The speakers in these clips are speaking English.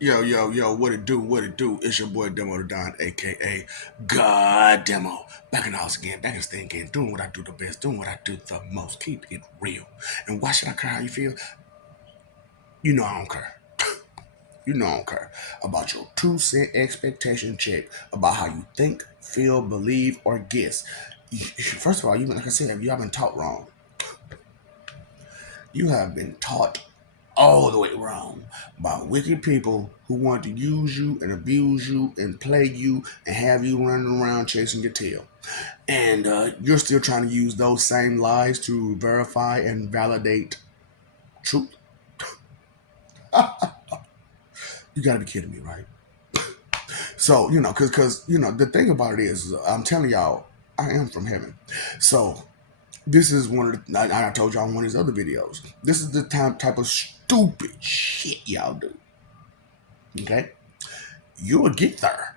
Yo, yo, yo, what it do, what it do? It's your boy Demo the Don, aka God Demo. Back in the house again, back in the thing again, doing what I do the best, doing what I do the most, keep it real. And why should I care how you feel? You know I don't care. You know I don't care about your 2 cent expectation check about how you think, feel, believe, or guess. First of all, you like I said, you have been taught wrong. You have been taught all the way wrong by wicked people who want to use you and abuse you and plague you and have you running around chasing your tail. And you're still trying to use those same lies to verify and validate truth. You got to be kidding me, right? So, because the thing about it is, I'm telling y'all, I am from heaven. So, this is one of the, I told y'all in one of these other videos, this is the type of stupid shit y'all do. Okay? You will get there.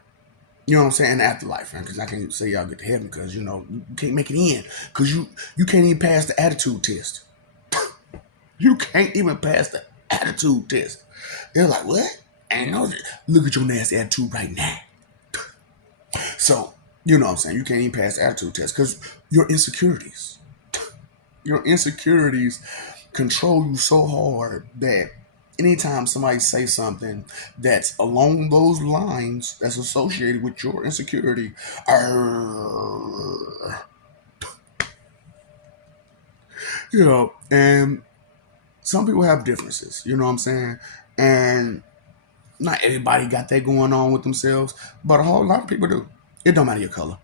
You know what I'm saying? Afterlife, man. Because I can't say y'all get to heaven because you can't make it in because you can't even pass the attitude test. You can't even pass the attitude test. They're like, what? Ain't no. Look at your nasty attitude right now. So you know what I'm saying? You can't even pass the attitude test because your insecurities, your insecurities control you so hard that anytime somebody say something that's along those lines that's associated with your insecurity, arr, and some people have differences, you know what I'm saying? And not everybody got that going on with themselves, but a whole lot of people do. It don't matter your color.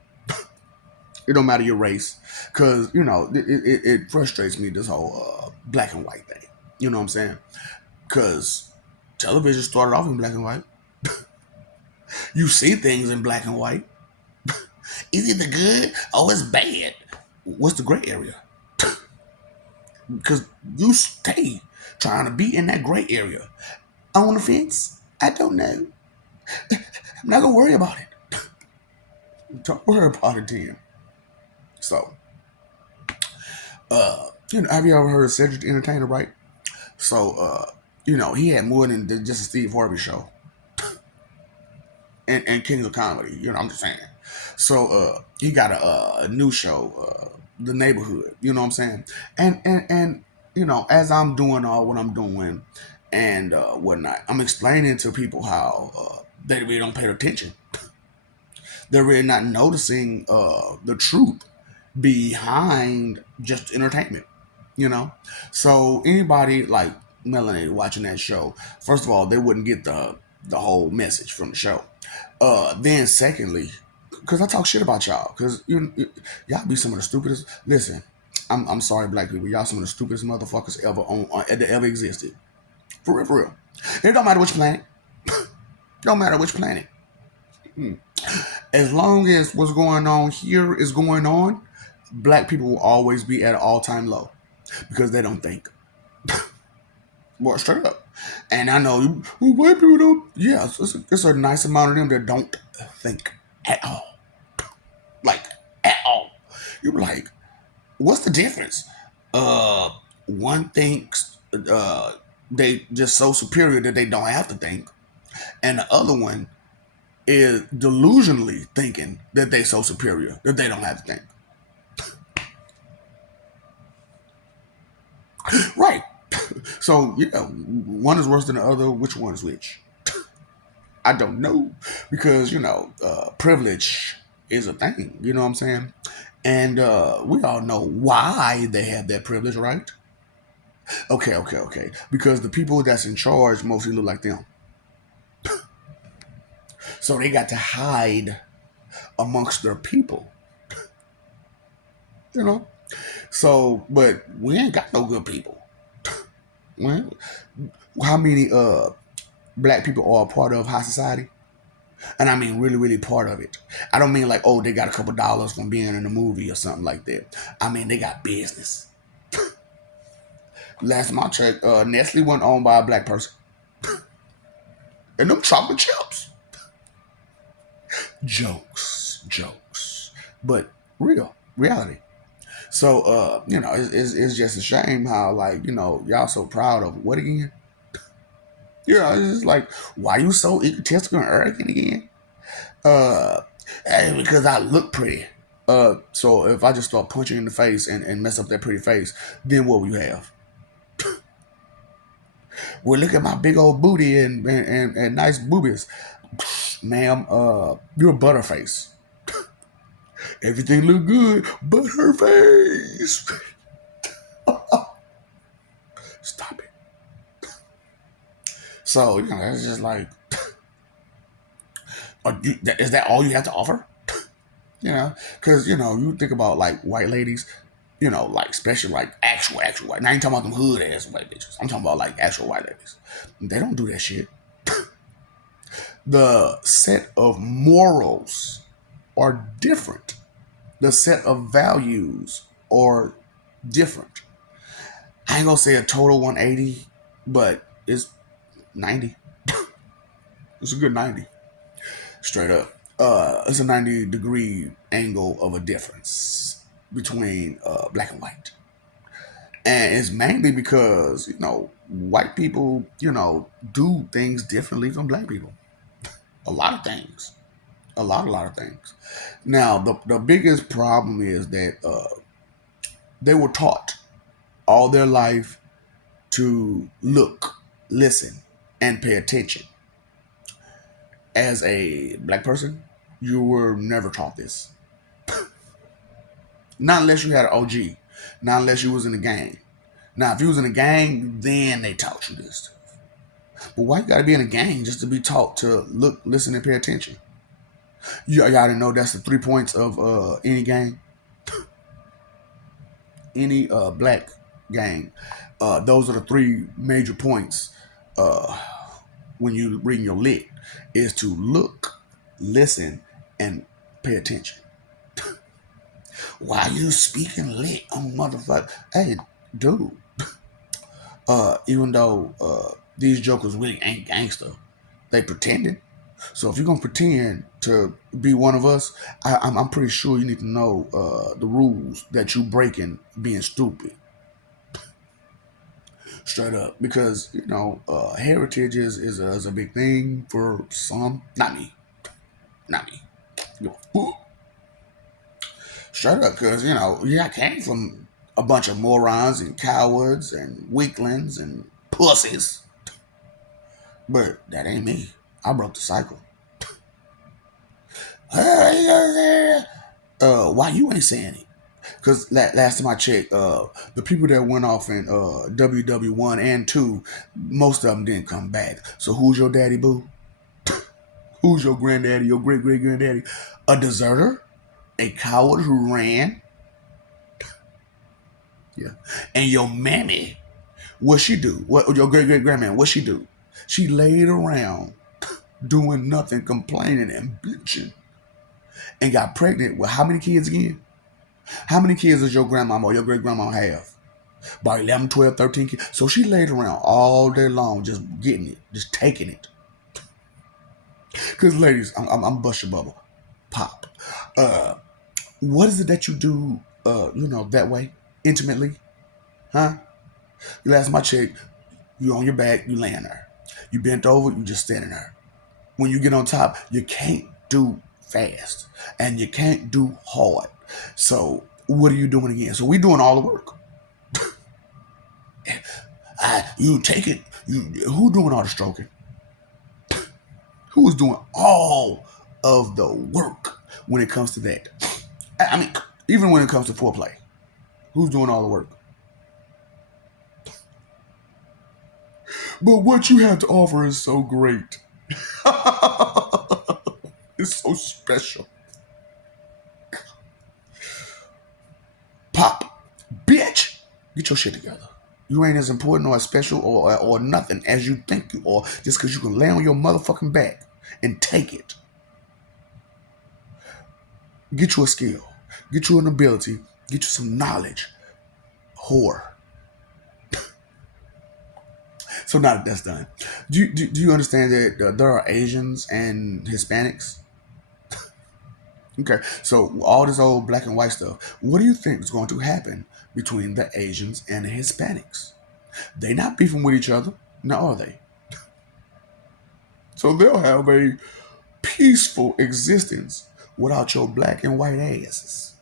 It don't matter your race, because it frustrates me, this whole black and white thing. You know what I'm saying? Because television started off in black and white. You see things in black and white. Is it the good or it's bad? What's the gray area? Because you stay trying to be in that gray area. On the fence? I don't know. I'm not gonna worry about it. Don't worry about it, then. So, have you ever heard of Cedric the Entertainer, right? So, he had more than just a Steve Harvey show and Kings of Comedy. I'm just saying. So, he got a new show, The Neighborhood. You know what I'm saying? And as I'm doing all what I'm doing and whatnot, I'm explaining to people how they really don't pay attention. They're really not noticing the truth behind just entertainment. You know, so anybody like Melanie watching that show, first of all, they wouldn't get the whole message from the show. Then secondly, because I talk shit about y'all, because y'all be some of the stupidest. Listen, I'm sorry, black people, y'all some of the stupidest motherfuckers ever that ever existed. For real, for real. It don't matter which planet. Don't matter which planet. As long as what's going on here is going on, black people will always be at an all time low because they don't think. Well, straight up. And I know white people don't. Yeah, it's a nice amount of them that don't think at all. Like, at all. You're like, what's the difference? Uh, One thinks they just so superior that they don't have to think, and the other one is delusionally thinking that they so superior that they don't have to think. Right. So yeah, one is worse than the other. Which one is which? I don't know because privilege is a thing. You know what I'm saying? And we all know why they have that privilege, right? Okay, okay, okay. Because the people that's in charge mostly look like them, so they got to hide amongst their people. You know. So, but we ain't got no good people. Well, how many black people are a part of high society? And I mean really, really part of it. I don't mean like, oh, they got a couple dollars from being in a movie or something like that. I mean they got business. Last time I checked, Nestle wasn't owned by a black person. And them chocolate chips. Jokes, jokes. But reality. So, it's just a shame how, like, y'all so proud of what again? It's just like, why you so egotistical and arrogant again? Uh, because I look pretty. So if I just start punching you in the face and mess up that pretty face, then what will you have? Well, look at my big old booty and nice boobies. Ma'am, you're a butterface. Everything look good, but her face. Stop it. So, it's just like, is that all you have to offer? Because, you think about like white ladies, like special, like actual white. Now I ain't talking about them hood ass white bitches. I'm talking about like actual white ladies. They don't do that shit. The set of morals are different. The set of values are different. I ain't gonna say a total 180, but it's 90. It's a good 90. Straight up. It's a 90-degree angle of a difference between black and white. And it's mainly because, white people, do things differently from black people. A lot of things. A lot of things. Now, the biggest problem is that they were taught all their life to look, listen, and pay attention. As a black person, you were never taught this. Not unless you had an OG. Not unless you was in a gang. Now, if you was in a gang, then they taught you this. But why you gotta be in a gang just to be taught to look, listen, and pay attention? You gotta know that's the 3 points of any gang, any black gang. Those are the three major points uh, when you reading your lit is to look, listen, and pay attention. Why are you speaking lit on motherfucker? Hey, dude. Even though these jokers really ain't gangster, they pretending. So if you're gonna pretend to be one of us, I'm pretty sure you need to know the rules that you breaking being stupid. Straight up, because heritage is a big thing for some. Not me, not me. Straight up, because I came from a bunch of morons and cowards and weaklings and pussies, but that ain't me. I broke the cycle. Why you ain't saying it? Because last time I checked, the people that went off in WW1 and 2, most of them didn't come back. So who's your daddy, boo? Who's your granddaddy, your great great granddaddy? A deserter? A coward who ran? Yeah. And your mammy, what she do? What your great great grandma? What she do? She laid around doing nothing, complaining and bitching, and got pregnant with how many kids again? How many kids does your grandmama or your great grandmama have? About 11, 12, 13 kids. So she laid around all day long just getting it, just taking it. Because, ladies, I'm bust your bubble. Pop. What is it that you do, that way? Intimately? Huh? You last my chick, you on your back, you laying there. You bent over, you just standing there. When you get on top, you can't do fast. And you can't do hard. So, what are you doing again? So, we doing all the work. You take it. Who doing all the stroking? Who is doing all of the work when it comes to that? I mean, even when it comes to foreplay, who's doing all the work? But what you have to offer is so great. It's so special. Pop, bitch, get your shit together. You ain't as important or as special or nothing as you think you are just because you can lay on your motherfucking back and take it. Get you a skill. Get you an ability. Get you some knowledge. Whore. So now that that's done, do you understand that there are Asians and Hispanics? Okay, so all this old black and white stuff, what do you think is going to happen between the Asians and the Hispanics? They not beefing with each other, now are they? So they'll have a peaceful existence without your black and white asses.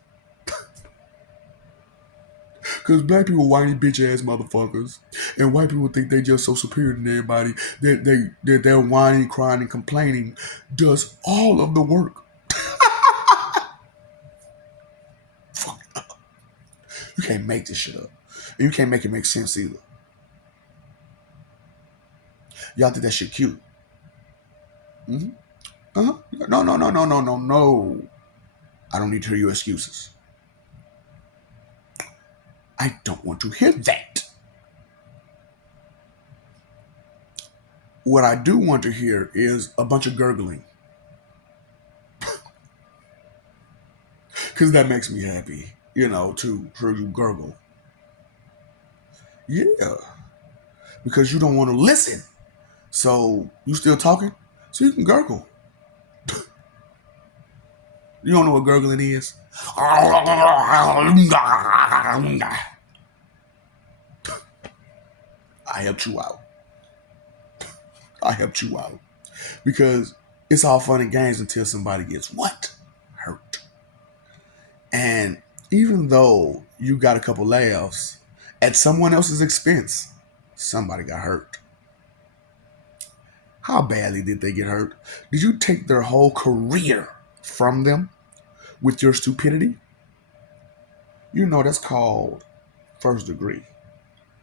Because black people whiny bitch ass motherfuckers. And white people think they just so superior than everybody. That their whining, crying, and complaining does all of the work. Fuck up. You can't make this shit up. And you can't make it make sense either. Y'all think that shit cute. Mm-hmm. Uh-huh. No, no, no, no, no, no, no. I don't need to hear your excuses. I don't want to hear that. What I do want to hear is a bunch of gurgling. Because that makes me happy, to hear you gurgle. Yeah. Because you don't want to listen. So you still talking? So you can gurgle. You don't know what gurgling is? I helped you out. I helped you out. Because it's all fun and games until somebody gets what? Hurt. And even though you got a couple laughs, at someone else's expense, somebody got hurt. How badly did they get hurt? Did you take their whole career from them with your stupidity? You know that's called first degree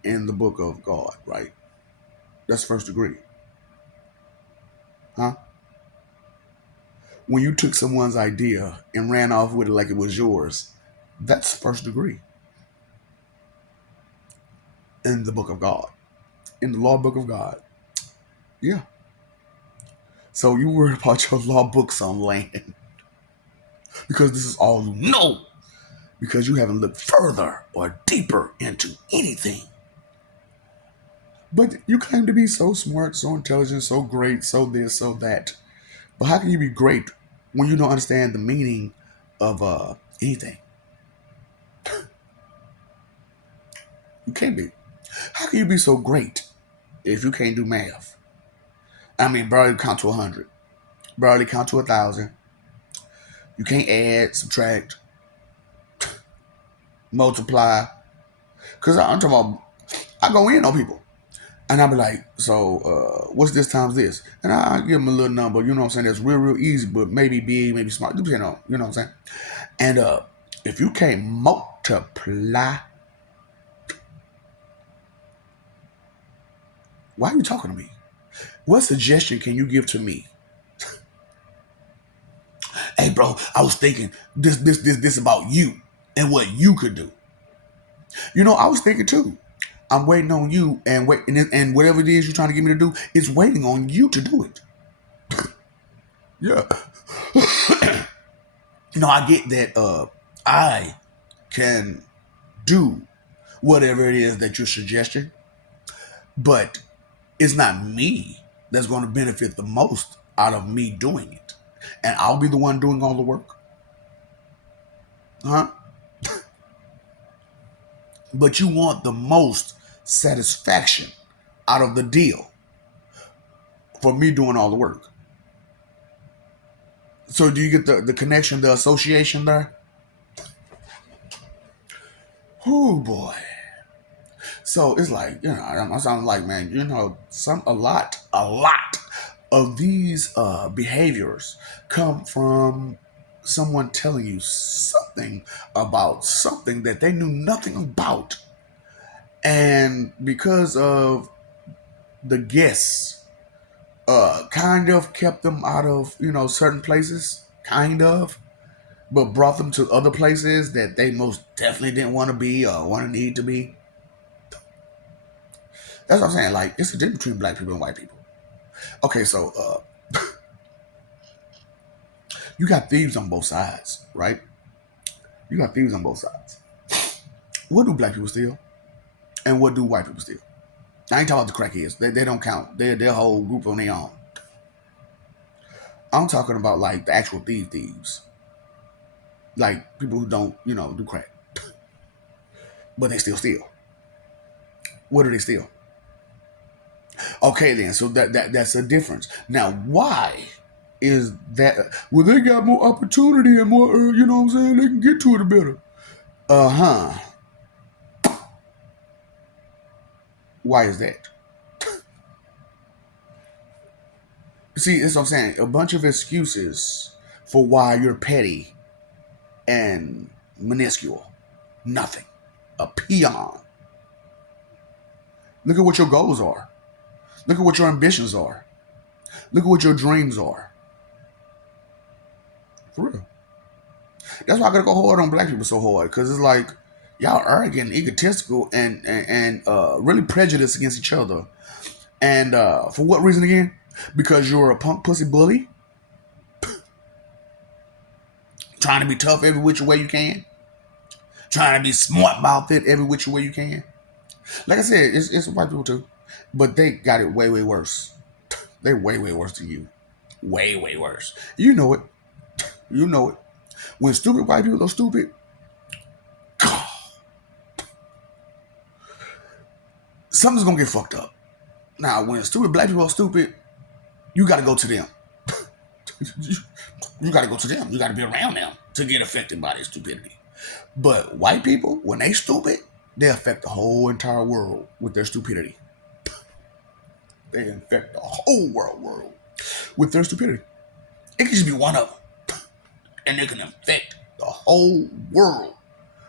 in the book of God, right? That's first degree. Huh? When you took someone's idea and ran off with it like it was yours, that's first degree in the book of God, in the law book of God. Yeah. So you worry about your law books on land because this is all you know because you haven't looked further or deeper into anything. But you claim to be so smart, so intelligent, so great, so this, so that. But how can you be great when you don't understand the meaning of anything? You can't be. How can you be so great if you can't do math? I mean, barely count to 100, barely count to 1,000. You can't add, subtract, multiply. Because I'm talking about, I go in on people. And I'll be like, so what's this times this? And I give them a little number, you know what I'm saying? That's real, real easy, but maybe big, maybe small, depending on, you know what I'm saying? And if you can't multiply, why are you talking to me? What suggestion can you give to me? Hey, bro, I was thinking this about you and what you could do. I was thinking too. I'm waiting on you, and whatever it is you're trying to get me to do, it's waiting on you to do it. Yeah. I get that I can do whatever it is that you're suggesting, but it's not me that's going to benefit the most out of me doing it. And I'll be the one doing all the work. Huh? But you want the most satisfaction out of the deal for me doing all the work. So do you get the connection, the association there? Oh boy. So it's like, I sound like, man, a lot of these behaviors come from someone telling you something about something that they knew nothing about. And because of the guests, kind of kept them out of, certain places, kind of, but brought them to other places that they most definitely didn't want to be or want to need to be. That's what I'm saying. Like, it's a difference between black people and white people. Okay, so you got thieves on both sides, right? You got thieves on both sides. What do black people steal? And what do white people steal? I ain't talking about the crackheads. They don't count. They're a whole group on their own. I'm talking about like the actual thieves. Like people who don't, do crack. But they still steal. What do they steal? Okay, then. So that's a difference. Now, why is that? Well, they got more opportunity and more. You know what I'm saying? They can get to it better. Uh huh. Why is that? See, that's what I'm saying. A bunch of excuses for why you're petty and minuscule. Nothing. A peon. Look at what your goals are. Look at what your ambitions are. Look at what your dreams are. For real. That's why I gotta go hard on black people so hard. Because it's like, y'all arrogant, egotistical, and really prejudiced against each other. And for what reason again? Because you're a punk pussy bully, trying to be tough every which way you can, trying to be smart about it every which way you can. Like I said, it's white people too, but they got it way way worse. They're way way worse than you, way way worse. You know it. You know it. When stupid white people are stupid, something's gonna get fucked up. Now, when stupid black people are stupid, you got to go to them. You got to go to them. You got to be around them to get affected by their stupidity. But white people, when they stupid, they affect the whole entire world with their stupidity. They infect the whole world with their stupidity. It can just be one of them, and they can infect the whole world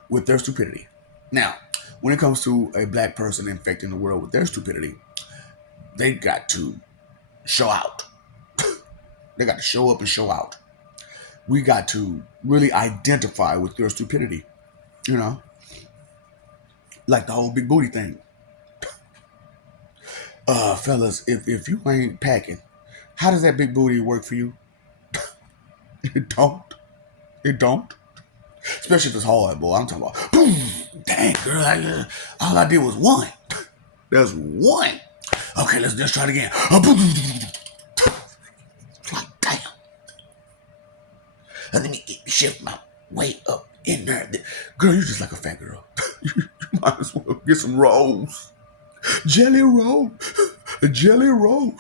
with their stupidity. Now, when it comes to a black person infecting the world with their stupidity, they got to show out. They got to show up and show out. We got to really identify with their stupidity, you know, like the whole big booty thing. Fellas, if you ain't packing, how does that big booty work for you? It don't. It don't. Especially if it's hard, boy. I'm talking about, boom, dang, girl, all I did was one. That's one. Okay, let's try it again. Like, damn. Let me shift my weight up in there. Girl, you just like a fat girl. You might as well get some rolls. Jelly roll. Jelly roll.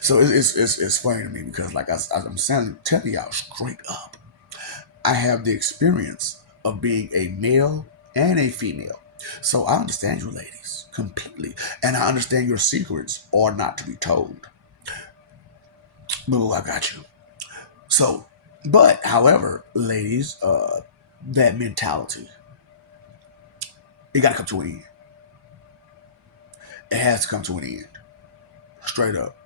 So it's funny to me because, like I'm telling y'all straight up, I have the experience of being a male and a female. So I understand you ladies completely. And I understand your secrets are not to be told. Boo, I got you. So, but however, ladies, that mentality, it got to come to an end. It has to come to an end. Straight up.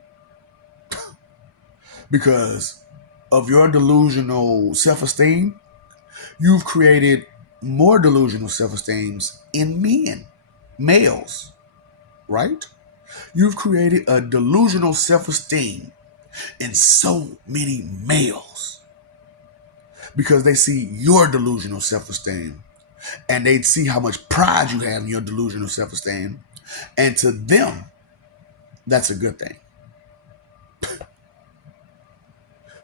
Because of your delusional self-esteem, you've created more delusional self-esteems in men, males, right? You've created a delusional self-esteem in so many males because they see your delusional self-esteem and they see how much pride you have in your delusional self-esteem. And to them, that's a good thing.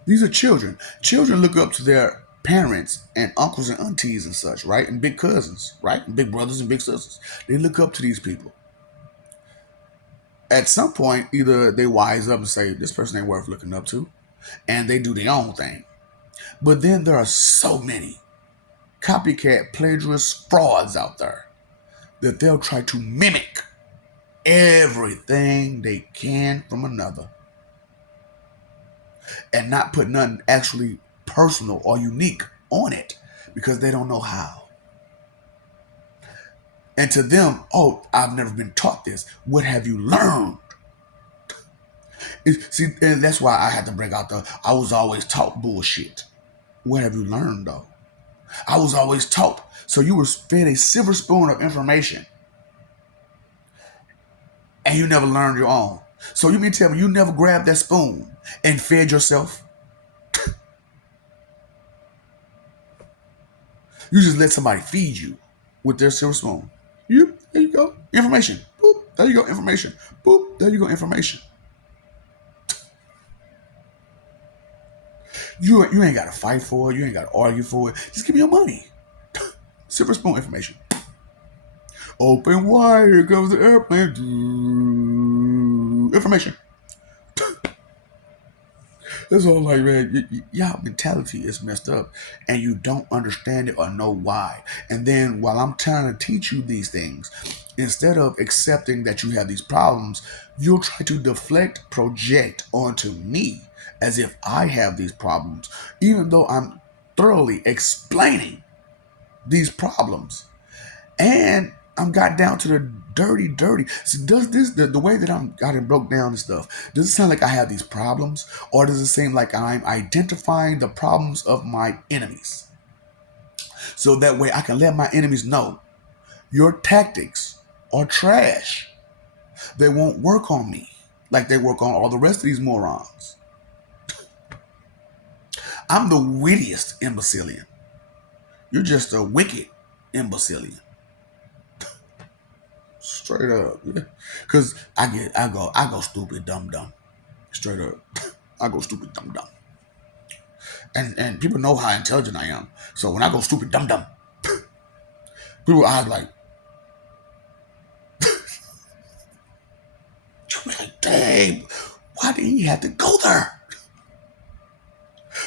These are children. Children look up to their parents and uncles and aunties and such, right? And big cousins, right? And big brothers and big sisters. They look up to these people. At some point, either they wise up and say, this person ain't worth looking up to, and they do their own thing. But then there are so many copycat plagiarist frauds out there that they'll try to mimic everything they can from another and not put nothing actually personal or unique on it because they don't know how. And to them, oh, I've never been taught this. What have you learned? See, and that's why I had to bring out I was always taught bullshit. What have you learned though? I was always taught. So you were fed a silver spoon of information and you never learned your own. So you mean tell me you never grabbed that spoon and fed yourself? You just let somebody feed you with their silver spoon. Yep, there you go. Information. Boop, there you go. Information. Boop, there you go. Information. You ain't got to fight for it. You ain't got to argue for it. Just give me your money. Silver spoon information. Open wide, here comes the airplane. Information. That's all like, man, y'all mentality is messed up and you don't understand it or know why. And then while I'm trying to teach you these things, instead of accepting that you have these problems, you'll try to deflect, project onto me as if I have these problems, even though I'm thoroughly explaining these problems. And I'm got down to the dirty. So does this the way that I'm got it broke down and stuff? Does it sound like I have these problems, or does it seem like I'm identifying the problems of my enemies, so that way I can let my enemies know your tactics are trash. They won't work on me like they work on all the rest of these morons. I'm the wittiest imbecilian. You're just a wicked imbecilian. Straight up, yeah. Cause I go stupid dumb. Straight up, I go stupid dumb. And people know how intelligent I am. So when I go stupid dumb, people are like, dang, why did he have to go there?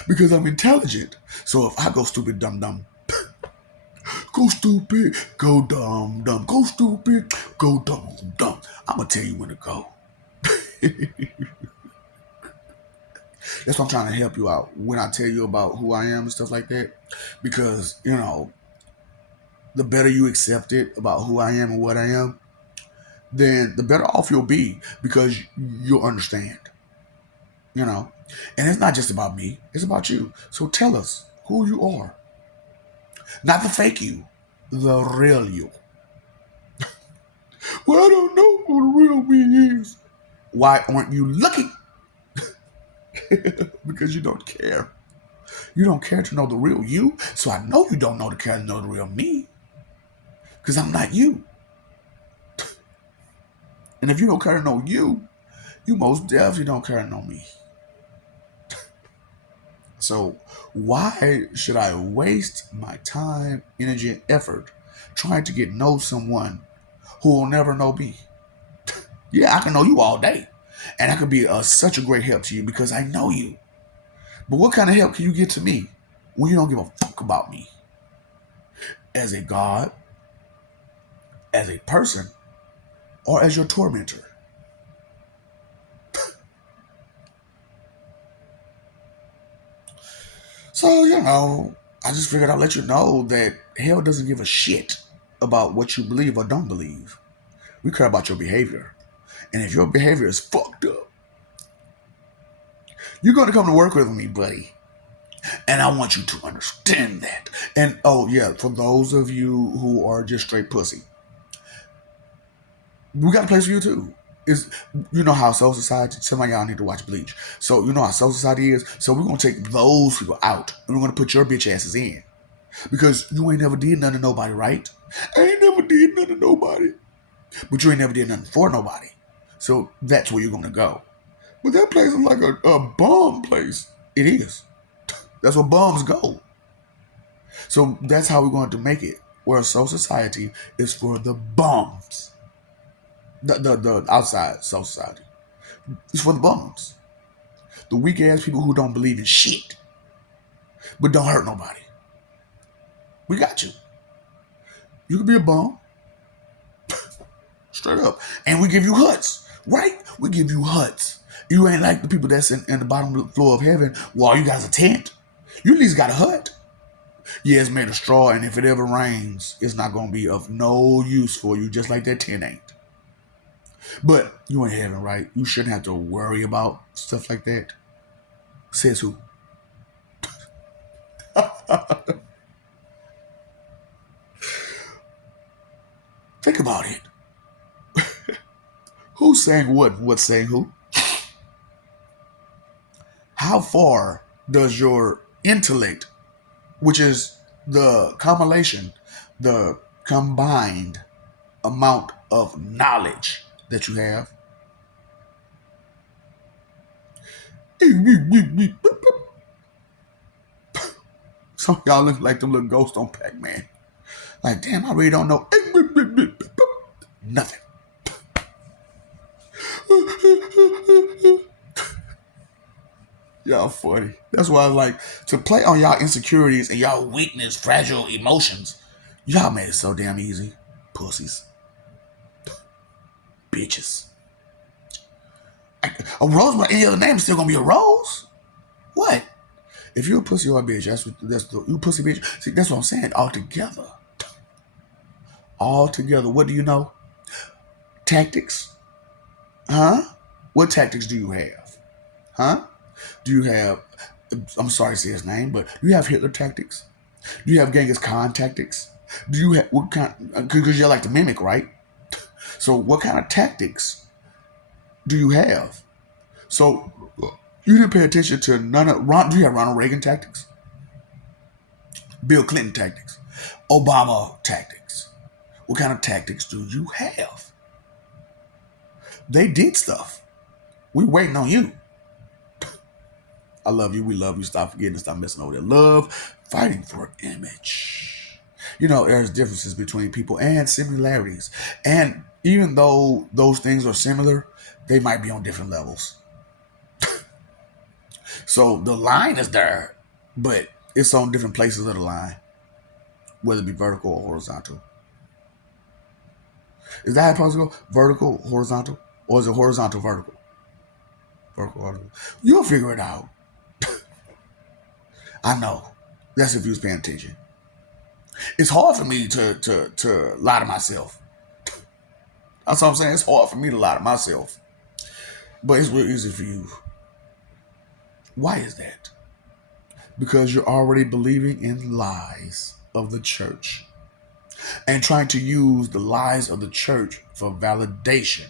Because I'm intelligent. So if I go stupid dumb, go stupid, go dumb, go stupid, go dumb. I'm gonna tell you when to go. That's why I'm trying to help you out when I tell you about who I am and stuff like that. Because, the better you accept it about who I am and what I am, then the better off you'll be because you'll understand, you know. And it's not just about me, it's about you. So tell us who you are. Not the fake you, the real you. Well, I don't know who the real me is. Why aren't you looking? Because you don't care. You don't care to know the real you, so I know you don't care to know the real me. Because I'm not you. And if you don't care to know you most definitely don't care to know me. So why should I waste my time, energy, and effort trying to get know someone who will never know me? Yeah, I can know you all day. And I could be such a great help to you because I know you. But what kind of help can you get to me when you don't give a fuck about me? As a God, as a person, or as your tormentor? So, I just figured I'd let you know that hell doesn't give a shit about what you believe or don't believe. We care about your behavior. And if your behavior is fucked up, you're going to come to work with me, buddy. And I want you to understand that. And oh, yeah, for those of you who are just straight pussy, we got a place for you too. Is you know how Soul Society, some of y'all need to watch Bleach. So you know how Soul Society is. So we're gonna take those people out and we're gonna put your bitch asses in. Because you ain't never did nothing to nobody, right? I ain't never did nothing to nobody. But you ain't never did nothing for nobody. So that's where you're gonna go. But that place is like a bum place. It is. That's where bums go. So that's how we're going to make it. Where Soul Society is for the bums. The outside Soul Society. It's for the bums. The weak ass people who don't believe in shit. But don't hurt nobody. We got you. You can be a bum. Straight up. And we give you huts. Right? We give you huts. You ain't like the people that's in the bottom floor of heaven. Well, you guys a tent. You at least got a hut. Yeah, it's made of straw, and if it ever rains, it's not going to be of no use for you, just like that tent ain't. But you in heaven, right? You shouldn't have to worry about stuff like that. Says who? Think about it. Who's saying what? What's saying who? How far does your intellect, which is the compilation, the combined amount of knowledge that you have. Some of y'all look like them little ghosts on Pac-Man. Like, damn, I really don't know. Nothing. Y'all funny. That's why I like to play on y'all insecurities and y'all weakness, fragile emotions. Y'all made it so damn easy. Pussies. Bitches. A rose by any other name is still gonna be a rose? What? If you're a pussy or a bitch, you pussy bitch. See, that's what I'm saying. All together. All together. What do you know? Tactics. Huh? What tactics do you have? Huh? Do you have, I'm sorry to say his name, but do you have Hitler tactics? Do you have Genghis Khan tactics? Do you have, what kind, because you're like the mimic, right? So what kind of tactics do you have? So you didn't pay attention to none of, do you have Ronald Reagan tactics? Bill Clinton tactics? Obama tactics? What kind of tactics do you have? They did stuff. We waiting on you. I love you. We love you. Stop forgetting. Stop messing over there. Love, fighting for image. You know, there's differences between people and similarities. And even though those things are similar, they might be on different levels. So the line is there, but it's on different places of the line, whether it be vertical or horizontal. Is that how it's supposed to go? Vertical, horizontal? Or is it horizontal, vertical? Vertical, horizontal. You'll figure it out. I know. That's if you was paying attention. It's hard for me to lie to myself. That's what I'm saying. It's hard for me to lie to myself. But it's real easy for you. Why is that? Because you're already believing in lies of the church and trying to use the lies of the church for validation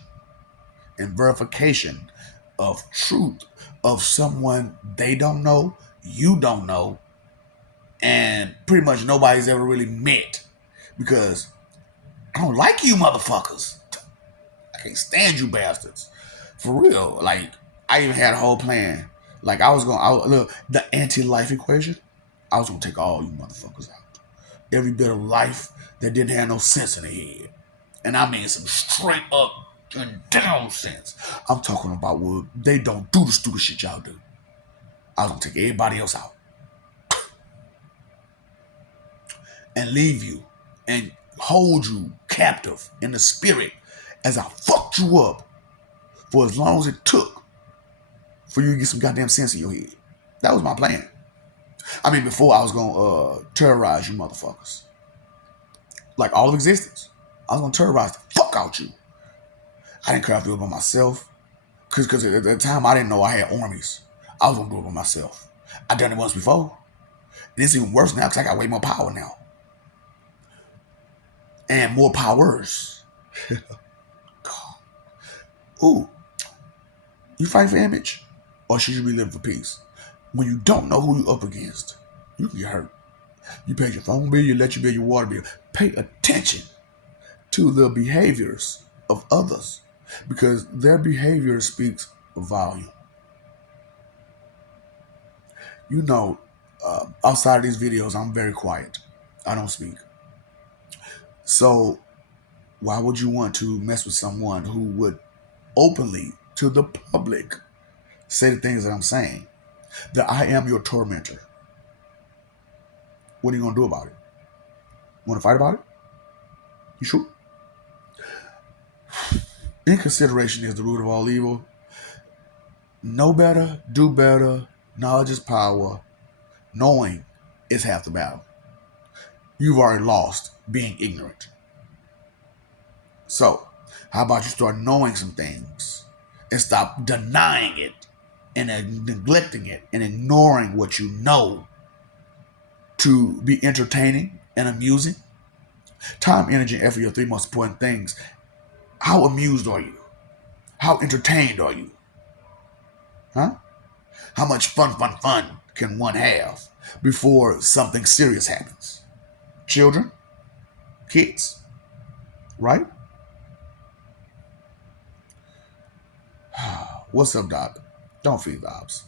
and verification of truth of someone they don't know, you don't know, and pretty much nobody's ever really met. Because I don't like you motherfuckers. I can't stand you bastards. For real. Like, I even had a whole plan. Like, look, the anti-life equation, I was gonna take all you motherfuckers out. Every bit of life that didn't have no sense in the head. And I mean some straight up and down sense. I'm talking about, well, they don't do the stupid shit y'all do. I was gonna take everybody else out. And leave you and hold you captive in the spirit as I fucked you up for as long as it took for you to get some goddamn sense in your head. That was my plan. I mean, before I was gonna terrorize you motherfuckers. Like all of existence. I was gonna terrorize the fuck out you. I didn't care if I do it by myself. Cause at the time I didn't know I had armies. I was gonna do it by myself. I done it once before. And it's even worse now because I got way more power now. And more powers. Ooh. You fight for image? Or should you be living for peace? When you don't know who you're up against, you can get hurt. You pay your phone bill, you let your bill, your water bill. Pay attention to the behaviors of others because their behavior speaks volume. You know, outside of these videos, I'm very quiet. I don't speak. So why would you want to mess with someone who would openly to the public say the things that I'm saying? That I am your tormentor. What are you going to do about it? Want to fight about it? You sure? Inconsideration is the root of all evil. Know better, do better. Knowledge is power. Knowing is half the battle. You've already lost being ignorant. So, how about you start knowing some things and stop denying it and neglecting it and ignoring what you know to be entertaining and amusing? Time, energy, and effort are your three most important things. How amused are you? How entertained are you? Huh? How much fun can one have before something serious happens? Children? Kids? Right? What's up, Doc? Don't feed the ops.